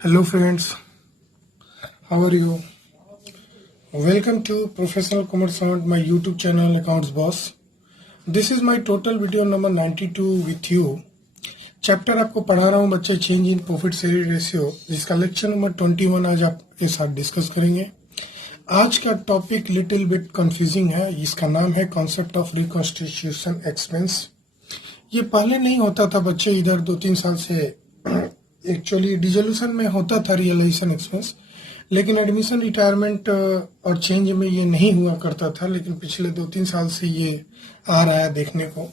Hello friends, how are you? Welcome to Professional Commerce Fund, my YouTube channel Accounts Boss. This is my total video number 92 with you. Chapter आपको पढ़ा रहा हूँ बच्चे change in profit selling ratio, जिसका lecture number 21 आज आपके साथ discuss करेंगे। आज का टॉपिक लिटिल बिट कंफ्यूजिंग है, इसका नाम है कॉन्सेप्ट ऑफ रिकॉन्स्टिट्यूशन एक्सपेंस। ये पहले नहीं होता था बच्चे, इधर 2-3 साल से एक्चुअली डिसोल्यूशन में होता था रियलाइजेशन एक्सपेंस, लेकिन एडमिशन रिटायरमेंट और चेंज में ये नहीं हुआ करता था। लेकिन पिछले 2-3 साल से ये आ रहा है देखने को,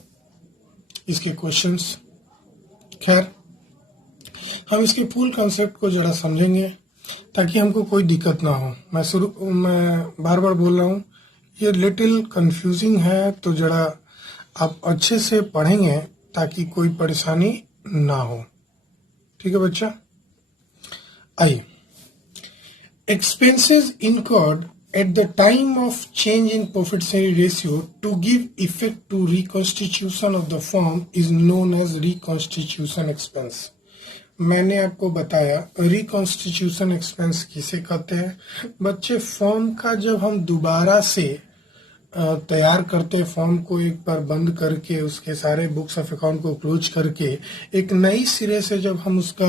इसके क्वेश्चंस। खैर, हम इसके फुल कॉन्सेप्ट को जरा समझेंगे ताकि हमको कोई दिक्कत ना हो। मैं बार बार बोल रहा हूँ, ये लिटिल कंफ्यूजिंग है, तो जरा आप अच्छे से पढ़ेंगे ताकि कोई परेशानी ना हो। ठीक है बच्चा, आइए। Expenses incurred at the time of change in profit sharing ratio to give effect to reconstitution of the firm is known as reconstitution expense. मैंने आपको बताया रिकॉन्स्टिट्यूशन एक्सपेंस किसे कहते हैं बच्चे। फॉर्म का जब हम दोबारा से तैयार करते, फॉर्म को एक बार बंद करके उसके सारे बुक्स ऑफ अकाउंट को क्लोज करके एक नई सिरे से जब हम उसका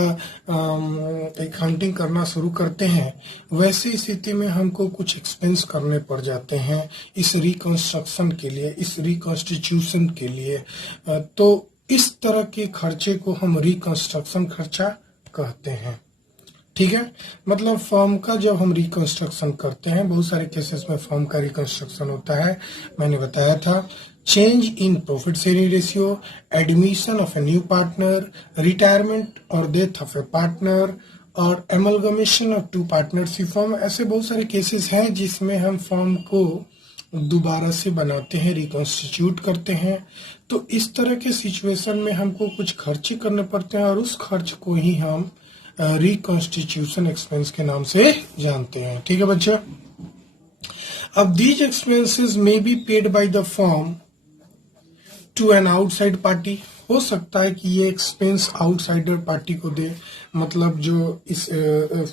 अकाउंटिंग करना शुरू करते हैं, वैसी स्थिति में हमको कुछ एक्सपेंस करने पड़ जाते हैं इस रिकंस्ट्रक्शन के लिए, इस रिकॉन्स्टिट्यूशन के लिए। तो इस तरह के खर्चे को हम रिकंस्ट्रक्शन खर्चा कहते हैं। ठीक है, मतलब फॉर्म का जब हम रिकंस्ट्रक्शन करते हैं, बहुत सारे केसेस में फॉर्म का रिकंस्ट्रक्शन होता है। मैंने बताया था change in profit sharing ratio, admission of a new partner, retirement और डेथ ऑफ ए पार्टनर और एमलगमेशन ऑफ 2 पार्टनरशिप फॉर्म। ऐसे बहुत सारे केसेस हैं जिसमें हम फॉर्म को दोबारा से बनाते हैं, रिकॉन्स्टिट्यूट करते हैं। तो इस तरह के सिचुएशन में हमको कुछ खर्चे करने पड़ते हैं और उस खर्च को ही हम रिकॉन्स्टिट्यूशन एक्सपेंस के नाम से जानते हैं। ठीक है बच्चा। अब these expenses may be paid by the firm to an outside party. हो सकता है कि ये एक्सपेंस आउटसाइडर पार्टी को दे, मतलब जो इस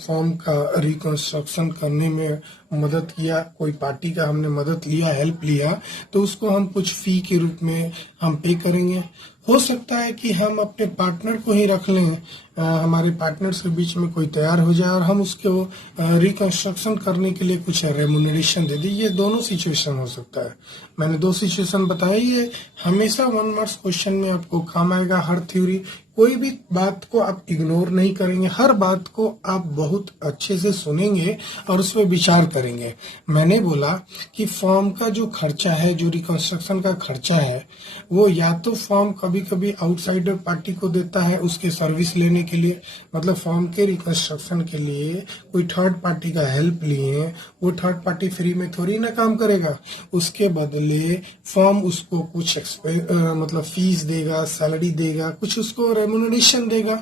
फॉर्म का रिकंस्ट्रक्शन करने में मदद किया, कोई पार्टी का हमने मदद लिया, हेल्प लिया, तो उसको हम कुछ फी के रूप में हम पे करेंगे। हो सकता है कि हम अपने पार्टनर को ही रख लें, हमारे पार्टनर्स के बीच में कोई तैयार हो जाए और हम उसको रिकंस्ट्रक्शन करने के लिए कुछ रेम्यूनरेशन दे दें। ये दोनों सिचुएशन हो सकता है। मैंने 2 सिचुएशन बताई। ये हमेशा 1 मार्क्स क्वेश्चन में आपको काम आएगा। हर थ्योरी, कोई भी बात को आप इग्नोर नहीं करेंगे, हर बात को आप बहुत अच्छे से सुनेंगे और उस पर विचार करेंगे। मैंने बोला कि फॉर्म का जो खर्चा है, जो रिकंस्ट्रक्शन का खर्चा है, वो या तो फॉर्म कभी कभी आउटसाइडर पार्टी को देता है उसके सर्विस लेने के लिए, मतलब फॉर्म के रिकंस्ट्रक्शन के लिए कोई थर्ड पार्टी का हेल्प लिए, वो थर्ड पार्टी फ्री में थोड़ी ना काम करेगा। उसके बदले फॉर्म उसको कुछ मतलब फीस देगा, सैलरी देगा, कुछ उसको रेम्यूनरेशन देगा,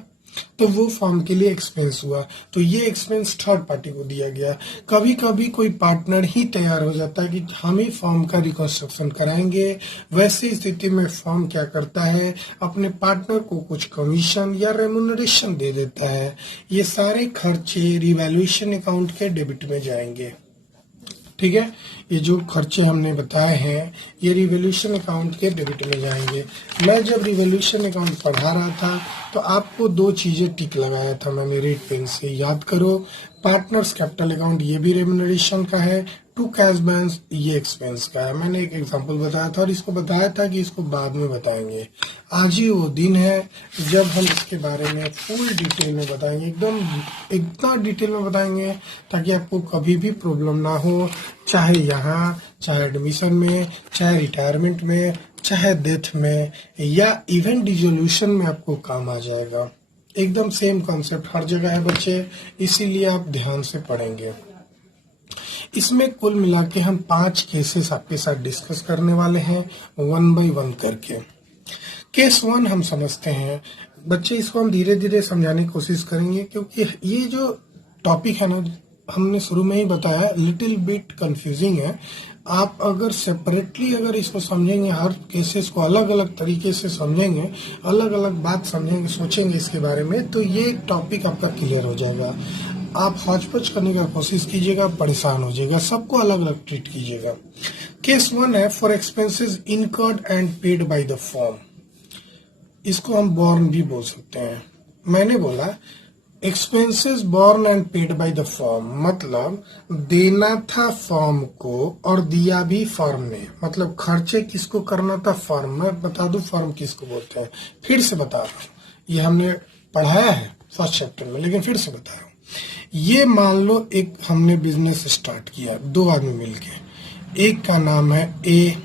तो वो फॉर्म के लिए एक्सपेंस हुआ। तो ये एक्सपेंस थर्ड पार्टी को दिया गया। कभी कभी कोई पार्टनर ही तैयार हो जाता है कि हम ही फॉर्म का रिकंस्ट्रक्शन कराएंगे। वैसी स्थिति में फॉर्म क्या करता है, अपने पार्टनर को कुछ कमीशन या रेम्यूनरेशन दे देता है। ये सारे खर्चे रिवैल्यूएशन अकाउंट के डेबिट में जाएंगे। ठीक है, ये जो खर्चे हमने बताए हैं ये रिवैल्यूएशन अकाउंट के डेबिट में जाएंगे। मैं जब रिवैल्यूएशन अकाउंट पढ़ा रहा था तो आपको 2 चीजें टिक लगाया था मैंने रेड पेन से, याद करो। पार्टनर्स कैपिटल अकाउंट ये भी रेम्यूनरेशन का है, टू कैश बैलेंस ये एक्सपेंस का है। मैंने एक एग्जांपल बताया था और इसको बताया था कि इसको बाद में बताएंगे। आज ही वो दिन है जब हम इसके बारे में फुल डिटेल में बताएंगे, एकदम इतना डिटेल में बताएंगे ताकि आपको कभी भी प्रॉब्लम ना हो, चाहे यहाँ, चाहे एडमिशन में, चाहे रिटायरमेंट में, चाहे डेथ में, या इवन डिसोल्यूशन में आपको काम आ जाएगा। एकदम सेम कॉन्सेप्ट हर जगह है बच्चे, इसीलिए आप ध्यान से पढ़ेंगे। इसमें कुल मिला के हम 5 केसेस आपके साथ डिस्कस करने वाले हैं 1 बाय 1 करके। केस 1 हम समझते हैं बच्चे, इसको हम धीरे धीरे समझाने की कोशिश करेंगे क्योंकि ये जो टॉपिक है ना, हमने शुरू में ही बताया लिटिल बिट कंफ्यूजिंग है। आप अगर सेपरेटली अगर इसको समझेंगे, हर केसेस को अलग अलग तरीके से समझेंगे, अलग अलग बात समझेंगे, सोचेंगे इसके बारे में, तो ये टॉपिक आपका क्लियर हो जाएगा। आप हौच-पौच करने का कोशिश कीजिएगा, परेशान हो जाएगा, सबको अलग अलग ट्रीट कीजिएगा। केस 1 है for expenses incurred and paid by the firm. इसको हम बॉर्न भी बोल सकते हैं। मैंने बोला expenses born and paid by the firm, मतलब देना था फर्म को और दिया भी फर्म ने। मतलब खर्चे किसको करना था? फर्म। मैं बता दूं फर्म किसको बोलते हैं, फिर से बता रहा हूं, ये हमने पढ़ाया है फर्स्ट चैप्टर में, लेकिन फिर से बता रहा हूं। ये मान लो एक हमने बिजनेस स्टार्ट किया, दो आदमी मिलके, एक का नाम है ए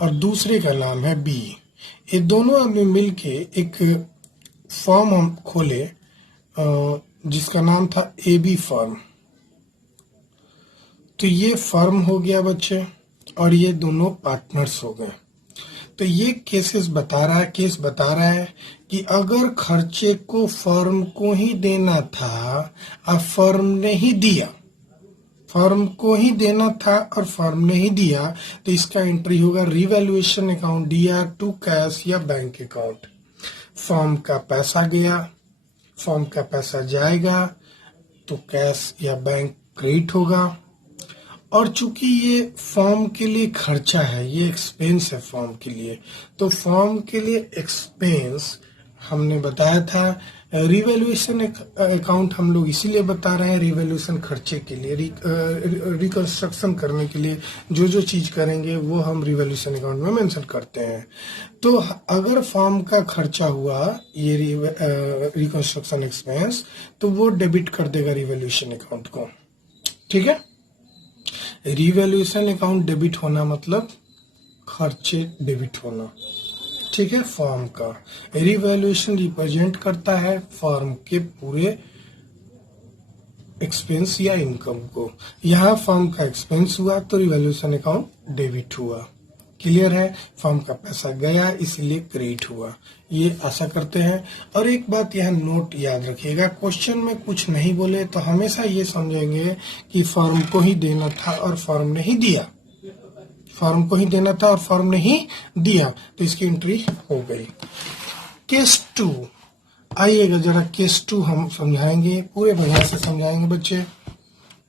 और दूसरे का नाम है बी। ये दोनों आदमी मिलके एक फर्म हम खोले जिसका नाम था ए बी फर्म। तो ये फर्म हो गया बच्चे, और ये दोनों पार्टनर्स हो गए। तो ये केस बता रहा है कि अगर खर्चे को फर्म को ही देना था और फर्म ने ही दिया, फर्म को ही देना था और फर्म ने ही दिया, तो इसका एंट्री होगा revaluation account, DR to cash या बैंक अकाउंट। फर्म का पैसा गया, फर्म का पैसा जाएगा, तो कैश या बैंक क्रेडिट होगा। और चूंकि ये फर्म के लिए खर्चा है, ये एक्सपेंस है फर्म के लिए, तो फर्म के लिए एक्सपेंस हमने बताया था। रिवैल्यूएशन अकाउंट हम लोग इसीलिए बता रहे हैं, रिवैल्यूएशन खर्चे के लिए, रिकंस्ट्रक्शन करने के लिए जो जो चीज करेंगे वो हम रिवैल्यूएशन अकाउंट में मेंशन करते हैं। तो अगर फर्म का खर्चा हुआ ये रिकंस्ट्रक्शन एक्सपेंस, तो वो डेबिट कर देगा रिवैल्यूएशन अकाउंट को। ठीक है, रिवैल्यूएशन अकाउंट डेबिट होना मतलब खर्चे डेबिट होना। ठीक है, फर्म का रिवैल्यूएशन रिप्रेजेंट करता है फर्म के पूरे एक्सपेंस या इनकम को। यहाँ फर्म का एक्सपेंस हुआ तो रिवैल्यूएशन अकाउंट डेबिट हुआ। क्लियर है, फर्म का पैसा गया इसलिए क्रेडिट हुआ, ये आशा करते हैं। और एक बात यहाँ नोट याद रखिएगा, क्वेश्चन में कुछ नहीं बोले तो हमेशा ये समझेंगे कि फर्म को ही देना था और फर्म ने ही दिया, फर्म को ही देना था और फर्म ने ही दिया, तो इसकी एंट्री हो गई। केस 2 आइएगा जरा, केस 2 हम समझाएंगे, पूरे बढ़िया से समझाएंगे बच्चे।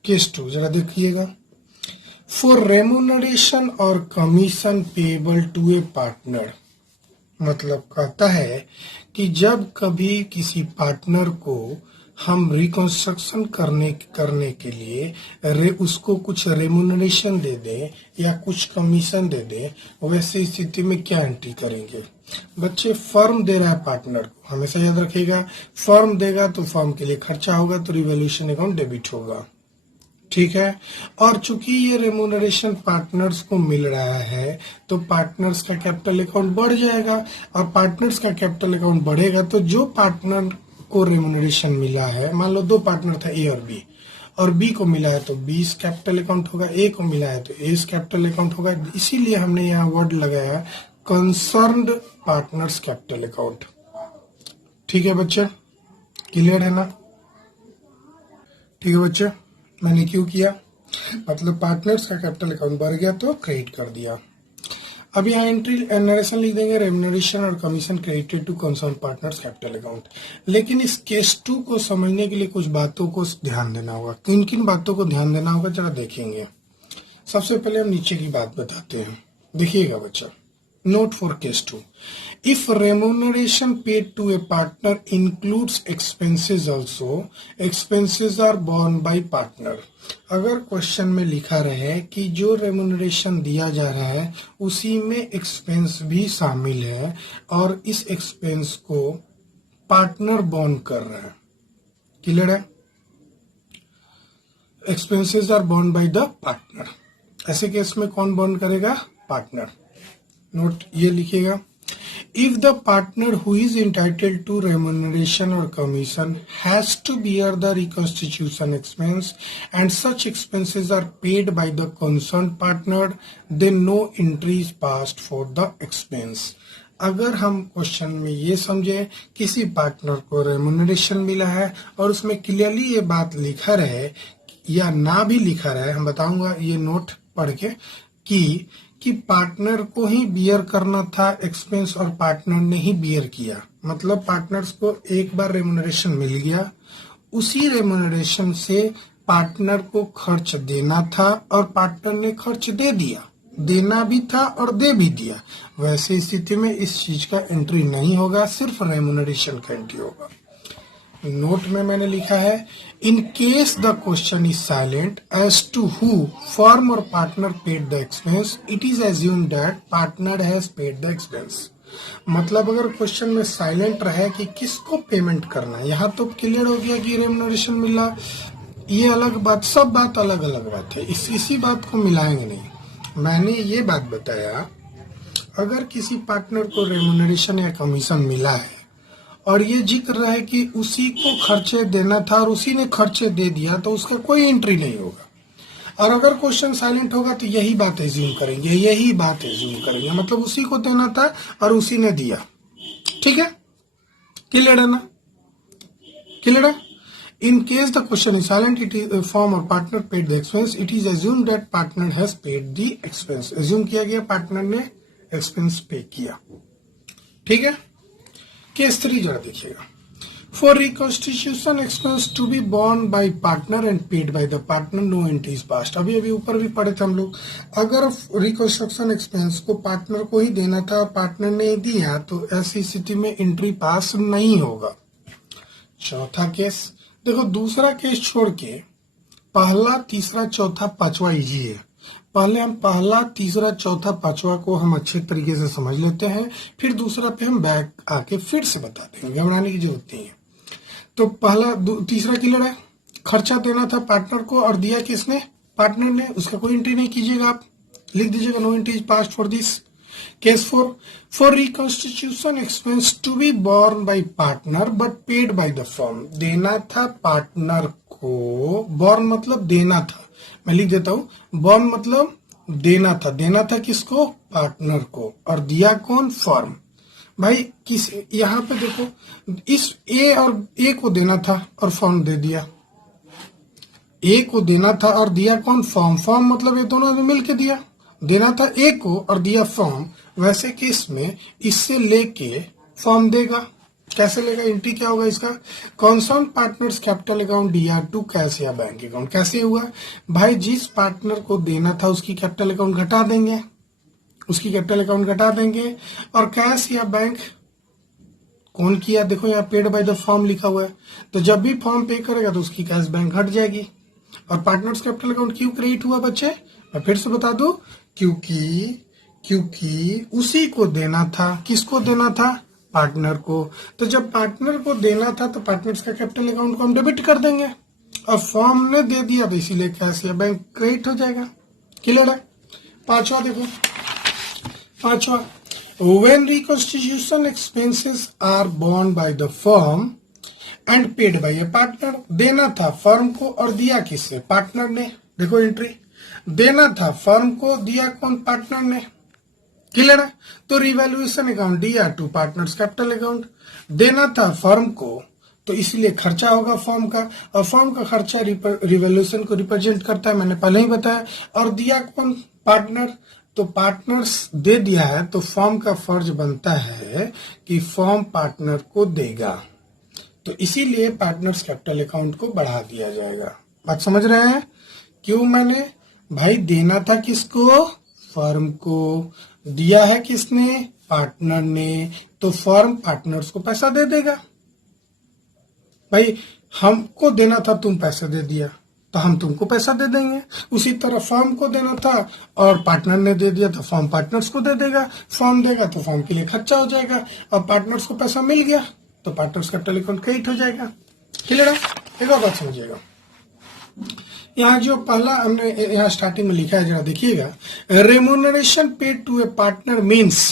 केस 2 जरा देखिएगा। फॉर रेमुनरेशन और commission payable to a partner, मतलब कहता है कि जब कभी किसी पार्टनर को हम रिकंस्ट्रक्शन करने के लिए उसको कुछ रेमुनरेशन दे दें या कुछ कमीशन दे दें, वैसे स्थिति में क्या एंट्री करेंगे बच्चे? फर्म दे रहा है पार्टनर को, हमेशा याद रखिएगा, फर्म देगा तो फर्म के लिए खर्चा होगा, तो रिवैल्यूएशन अकाउंट डेबिट होगा। ठीक है, और चूंकि ये रेमुनरेशन पार्टनर्स को मिल रहा है तो पार्टनर्स का कैपिटल अकाउंट बढ़ जाएगा, और पार्टनर्स का कैपिटल अकाउंट बढ़ेगा तो जो पार्टनर को रेमुनरेशन मिला है, मान लो दो पार्टनर था ए और बी को मिला है तो बी कैपिटल अकाउंट होगा, ए को मिला है तो ए कैपिटल अकाउंट होगा। इसीलिए हमने यहाँ वर्ड लगाया कंसर्न्ड पार्टनर्स कैपिटल अकाउंट। ठीक है बच्चे, क्लियर है ना? ठीक है बच्चे, मैंने क्यों किया, मतलब पार्टनर्स का कैपिटल अकाउंट बढ़ गया तो क्रेडिट कर दिया। अब यहाँ एंट्री नरेशन लिख देंगे, रेमुनरेशन और commission credited to concern partners capital account. लेकिन इस केस 2 को समझने के लिए कुछ बातों को ध्यान देना होगा। किन किन बातों को ध्यान देना होगा जरा देखेंगे। सबसे पहले हम नीचे की बात बताते हैं, देखिएगा बच्चा। Note for case 2. If remuneration paid to a partner includes expenses also, expenses are borne by partner. अगर क्वेश्चन में लिखा रहे कि जो रेमुनरेशन दिया जा रहा है उसी में एक्सपेंस भी शामिल है और इस एक्सपेंस को पार्टनर बॉर्न कर रहा है, क्लियर है? Expenses are borne by the partner. ऐसे केस में कौन बॉर्न करेगा? पार्टनर। नोट ये लिखिएगा, if the partner who is entitled to remuneration और commission has to bear the reconstitution expense and such expenses are paid by the concern partner, then no entry is passed for the expense. अगर हम question में ये समझे किसी partner को remuneration मिला है और उसमें क्लियरली ये बात लिखा रहे, या ना भी लिखा रहा है, हम बताऊंगा ये नोट पढ़ के कि पार्टनर को ही बियर करना था एक्सपेंस और पार्टनर ने ही बियर किया, मतलब पार्टनर्स को एक बार रेम्यूनरेशन मिल गया, उसी रेम्यूनरेशन से पार्टनर को खर्च देना था और पार्टनर ने खर्च दे दिया, देना भी था और दे भी दिया। वैसे स्थिति में इस चीज का एंट्री नहीं होगा, सिर्फ रेम्यूनरेशन का एंट्री होगा। नोट में मैंने लिखा है in case the question is silent as to who firm और partner paid the expense, it is assumed that partner has paid the expense. मतलब अगर क्वेश्चन में साइलेंट रहे कि किसको पेमेंट करना है, यहाँ तो क्लियर हो गया कि रेम्यूनरेशन मिला, ये अलग बात, सब बात अलग अलग बात है, इसी बात को मिलाएंगे नहीं। मैंने ये बात बताया अगर किसी पार्टनर को रेम्यूनरेशन या कमीशन मिला है और ये जिक्र रहा है कि उसी को खर्चे देना था और उसी ने खर्चे दे दिया, तो उसका कोई एंट्री नहीं होगा। और अगर क्वेश्चन साइलेंट होगा तो यही बात एज्यूम करेंगे, मतलब उसी को देना था और उसी ने दिया। ठीक है, क्लियर है ना? क्लियर है? In case the question is silent, it is form और partner paid the expense, it is assumed that partner has paid the expense. Assume किया गया पार्टनर ने एक्सपेंस पे किया। ठीक है, केस 3 जरा देखिएगा। For reconstitution expense to be borne by partner and paid by the partner, no entry is passed. अभी ऊपर भी पढ़े थे हम लोग, अगर रिकॉन्स्ट्रक्शन एक्सपेंस को पार्टनर को ही देना था और पार्टनर ने दिया तो ऐसी स्थिति में एंट्री पास नहीं होगा। चौथा केस देखो, दूसरा केस छोड़ के पहला, तीसरा, चौथा, पांचवा इजी है। पहले हम पहला, तीसरा, चौथा, पांचवा को हम अच्छे तरीके से समझ लेते हैं, फिर दूसरा पे हम बैक आके फिर से बता देंगे, घबराने की जरूरत नहीं है। तो पहला, तीसरा क्लियर है, खर्चा देना था पार्टनर को और दिया किसने? पार्टनर ने। उसका कोई एंट्री नहीं कीजिएगा, आप लिख दीजिएगा no entry is passed for this. Case 4, for reconstitution expense to be borne by partner but paid by the firm. देना था पार्टनर को, बोर्न मतलब देना था, मैं लिख देता हूं, बोर्न मतलब देना था किसको? पार्टनर को, और दिया कौन? फर्म। भाई किस, यहाँ पे देखो, इस ए को देना था और फर्म दे दिया, ए को देना था और दिया कौन? फर्म। फर्म मतलब ये दोनों ने मिलके दिया, देना था ए को और दिया फर्म। वैसे केस में इससे लेके फर्म देगा, कैसे लेगा? एंट्री क्या होगा इसका? Concern partners capital account DR to cash या बैंक अकाउंट। कैसे हुआ भाई? जिस पार्टनर को देना था उसकी कैपिटल अकाउंट घटा देंगे, और कैश या बैंक कौन किया? देखो यहाँ पेड बाय द फर्म लिखा हुआ है, तो जब भी फर्म पे करेगा तो उसकी कैश बैंक घट जाएगी। और पार्टनर्स कैपिटल अकाउंट क्यों क्रिएट हुआ बच्चे? मैं फिर से बता दूं, क्योंकि उसी को देना था। किसको देना था? पार्टनर को। तो जब पार्टनर को देना था तो पार्टनर्स का कैपिटल अकाउंट को हम डेबिट कर देंगे, और फर्म ने दे दिया तो इसीलिए कैश या बैंक क्रेडिट हो जाएगा। क्लियर है? पांचवा देखो, पांचवा, when reconstitution expenses are borne by the firm and paid by a partner. देना था फर्म को और दिया किससे? पार्टनर ने। देखो एंट्री, देना था फर्म को, दिया कौन? पार्टनर ने। क्लियर है? तो revaluation account DR to partners capital account. देना था फर्म को तो इसलिए खर्चा होगा फर्म का, और फर्म का खर्चा रिवैल्यूएशन को रिप्रेजेंट करता है, मैंने पहले ही बताया। और दिया कौन? पार्टनर। तो पार्टनर्स दे दिया है तो फर्म का फर्ज बनता है कि फर्म पार्टनर को देगा, तो इसीलिए पार्टनर्स कैपिटल अकाउंट को बढ़ा दिया जाएगा। बात समझ रहे हैं? क्यों? मैंने भाई देना था किसको? फर्म को। दिया है किसने? पार्टनर ने। तो फर्म पार्टनर्स को पैसा दे देगा। भाई हमको देना था, तुम पैसा दे दिया तो हम तुमको पैसा दे देंगे। उसी तरह फर्म को देना था और पार्टनर ने दे दिया तो फर्म पार्टनर्स को दे देगा। फर्म देगा तो फर्म के लिए खर्चा हो जाएगा, और पार्टनर्स को पैसा मिल गया तो पार्टनर्स का कैपिटल अकाउंट क्रेडिट हो जाएगा। क्लियर है? एक और बात समझिएगा, यहाँ जो पहला हमने यहाँ स्टार्टिंग में लिखा है जरा देखिएगा, remuneration paid to a partner means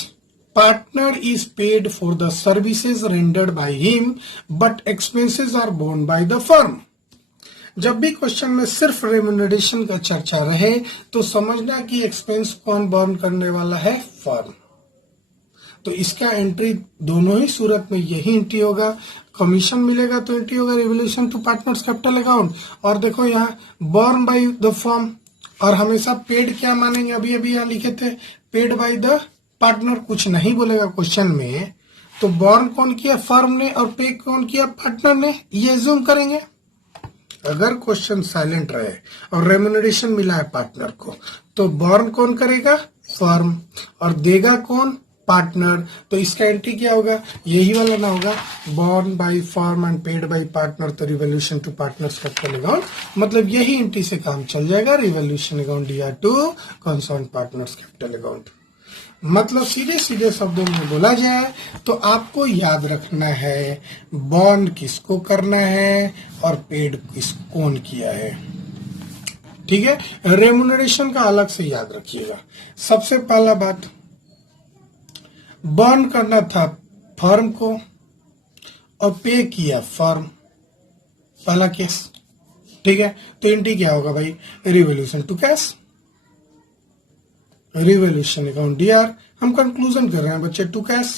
partner is paid for the services rendered by him but expenses are borne by the firm. जब भी क्वेश्चन में सिर्फ रेम्यूनरेशन का चर्चा रहे तो समझना कि एक्सपेंस कौन बोर्न करने वाला है? फर्म। तो इसका एंट्री दोनों ही सूरत में यही एंट्री होगा, कमीशन मिलेगा तो एंट्री होगा revolution to partners capital account. और देखो यहाँ बॉर्न बाय द फर्म, और हमेशा पेड क्या मानेंगे, अभी अभी यहाँ लिखे थे पेड बाय द पार्टनर, कुछ नहीं बोलेगा क्वेश्चन में, तो बॉर्न कौन किया, फर्म ने, और पे कौन किया, पार्टनर ने, ये एज्यूम करेंगे। अगर क्वेश्चन साइलेंट रहे और रेम्यूनरेशन मिला है पार्टनर को, तो बॉर्न कौन करेगा, फर्म, और देगा कौन, पार्टनर। तो इसका एंट्री क्या होगा, यही वाला ना होगा, borne by firm and paid by partner, तो revolution to partners capital account, मतलब यही एंट्री से काम चल जाएगा, revolution account DR to concern partners capital account. मतलब सीधे सीधे शब्दों में बोला जाए तो आपको याद रखना है बॉन्ड किसको करना है और पेड कौन किया है, ठीक है। रेम्यूनरेशन का अलग से याद रखिएगा। सबसे पहला बात, बॉन्ड करना था फर्म को और पे किया फर्म, पहला केस, ठीक है। तो एंट्री क्या होगा भाई, revolution to cash, revolution account DR. हम कंक्लूजन कर रहे हैं बच्चे, टू कैश,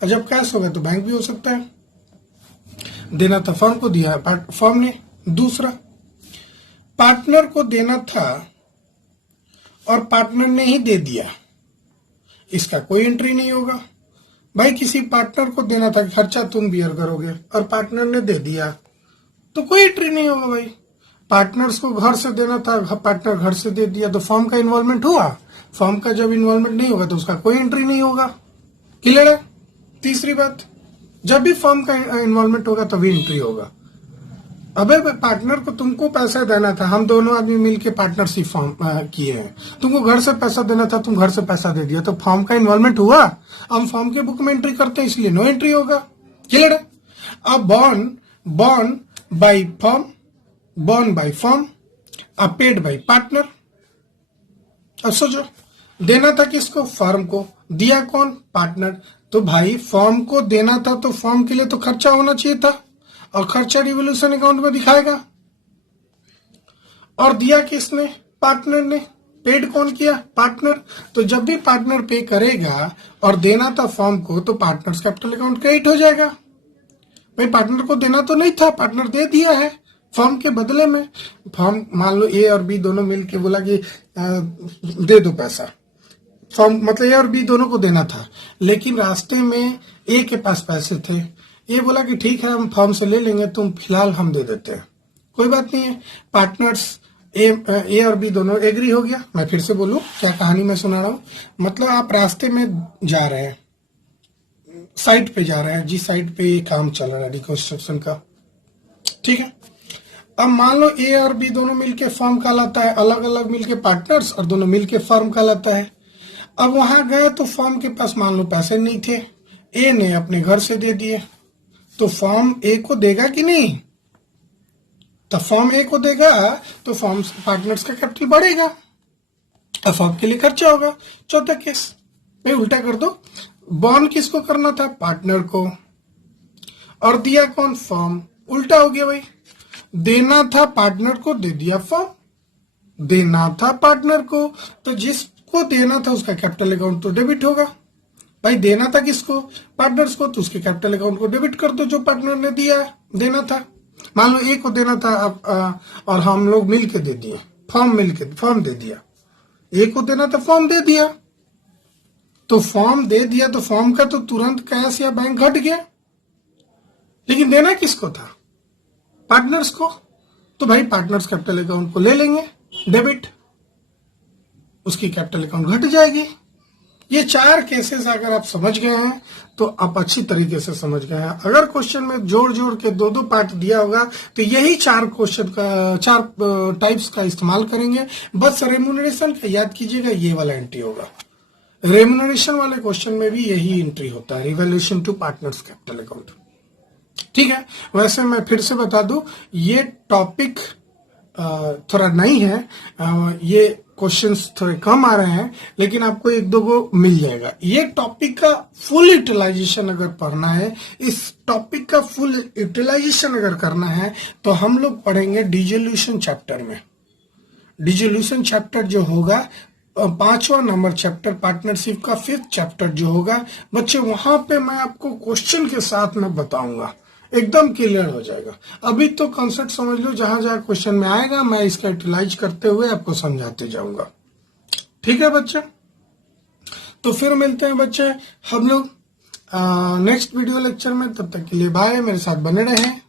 और जब कैश होगा तो बैंक भी हो सकता है। देना था फर्म को, दिया फर्म ने। दूसरा, पार्टनर को देना था और पार्टनर ने ही दे दिया, इसका कोई एंट्री नहीं होगा। भाई किसी पार्टनर को देना था, खर्चा तुम बियर करोगे, और पार्टनर ने दे दिया, तो कोई एंट्री नहीं होगा भाई। पार्टनर्स को घर से देना था, पार्टनर घर से दे दिया, तो फर्म का इन्वॉल्वमेंट हुआ। फर्म का जब इन्वॉल्वमेंट नहीं होगा तो उसका कोई एंट्री नहीं होगा। क्लियर है। तीसरी बात, जब भी फर्म का इन्वॉल्वमेंट होगा तभी एंट्री होगा। अबे पार्टनर को तुमको पैसा देना था, हम दोनों आदमी मिलके पार्टनरशिप फॉर्म किए हैं, तुमको घर से पैसा देना था, तुम घर से पैसा दे दिया, तो फर्म का इन्वॉल्वमेंट हुआ। हम फर्म के बुक में एंट्री करते हैं, इसलिए नो एंट्री होगा। क्लियर है। अब bond by firm, born by firm, paid by partner. अब सोचो, देना था किसको, फर्म को, दिया कौन, पार्टनर। तो भाई फर्म को देना था तो फर्म के लिए तो खर्चा होना चाहिए था, और खर्चा रिवोल्यूशन अकाउंट में दिखाएगा। और दिया किसने, पार्टनर ने। पेड कौन किया, पार्टनर। तो जब भी पार्टनर पे करेगा और देना था फर्म को, तो पार्टनर्स कैपिटल अकाउंट क्रेडिट हो जाएगा। भाई पार्टनर को देना तो नहीं था, पार्टनर दे दिया है फर्म के बदले में। फर्म मान लो ए और बी दोनों मिलके बोला कि दे दो पैसा, फर्म मतलब ए और बी दोनों को देना था, लेकिन रास्ते में ए के पास पैसे थे, ए बोला कि ठीक है हम फर्म से ले लेंगे, तुम फिलहाल हम दे देते हैं, कोई बात नहीं है। पार्टनर्स ए और बी दोनों एग्री हो गया। मैं फिर से बोलूं, क्या कहानी मैं सुना रहा हूं, मतलब आप रास्ते में जा रहे हैं, साइट पे जा रहे हैं, जिस साइट पे ये काम चल रहा है रिकंस्ट्रक्शन का, ठीक है। अब मान लो ए और बी दोनों मिलके फर्म कहलाता है, अलग अलग मिलके पार्टनर्स, और दोनों मिलके फर्म कहलाता है। अब वहां गए तो फर्म के पास मान लो पैसे नहीं थे, ए ने अपने घर से दे दिए, तो फर्म ए को देगा कि नहीं, तो फर्म ए को देगा तो फर्म पार्टनर्स का कैपिटल बढ़ेगा और फर्म के लिए खर्चा होगा। चौथा केस पे उल्टा कर दो, बॉन्ड किसको करना था, पार्टनर को, और दिया कौन, फर्म। उल्टा हो गया भाई, देना था पार्टनर को, दे दिया फर्म। देना था पार्टनर को, तो जिसको देना था उसका कैपिटल अकाउंट तो डेबिट होगा। भाई देना था किसको, पार्टनर्स को, तो उसके कैपिटल अकाउंट को डेबिट कर दो जो पार्टनर ने दिया देना था। मान लो ए को देना था और हम लोग मिलके दे दिए, फर्म दे दिया, ए को देना था, फर्म दे दिया, तो फर्म दे दिया, तो फर्म का तो तुरंत कैश या बैंक घट गया, लेकिन देना किसको था, पार्टनर्स को। तो भाई पार्टनर्स कैपिटल अकाउंट को ले लेंगे डेबिट, उसकी कैपिटल अकाउंट घट जाएगी। ये चार केसेस अगर आप समझ गए हैं तो आप अच्छी तरीके से समझ गए हैं। अगर क्वेश्चन में जोड़ जोड़ के दो दो पार्ट दिया होगा तो यही चार क्वेश्चन का, चार टाइप्स का इस्तेमाल करेंगे। बस रेम्यूनरेशन का याद कीजिएगा, ये वाला एंट्री होगा। रेम्यूनरेशन वाले क्वेश्चन में भी यही एंट्री होता है, revolution to partners capital account, ठीक है। वैसे मैं फिर से बता दूं, ये टॉपिक थोड़ा नहीं है, ये क्वेश्चंस थोड़े कम आ रहे हैं, लेकिन आपको एक दो को मिल जाएगा। ये टॉपिक का फुल यूटिलाइजेशन अगर पढ़ना है, इस टॉपिक का फुल यूटिलाइजेशन अगर करना है, तो हम लोग पढ़ेंगे डिसोल्यूशन चैप्टर में। डिसोल्यूशन चैप्टर जो होगा 5वां नंबर चैप्टर, पार्टनरशिप का 5th चैप्टर जो होगा बच्चे, वहां पे मैं आपको क्वेश्चन के साथ में बताऊंगा एकदम क्लियर हो जाएगा। अभी तो कॉन्सेप्ट समझ लो, जहां जहां क्वेश्चन में आएगा मैं इसका यूटिलाइज करते हुए आपको समझाते जाऊंगा। ठीक है बच्चे, तो फिर मिलते हैं बच्चे हम लोग नेक्स्ट वीडियो लेक्चर में। तब तक के लिए बाय, मेरे साथ बने रहें।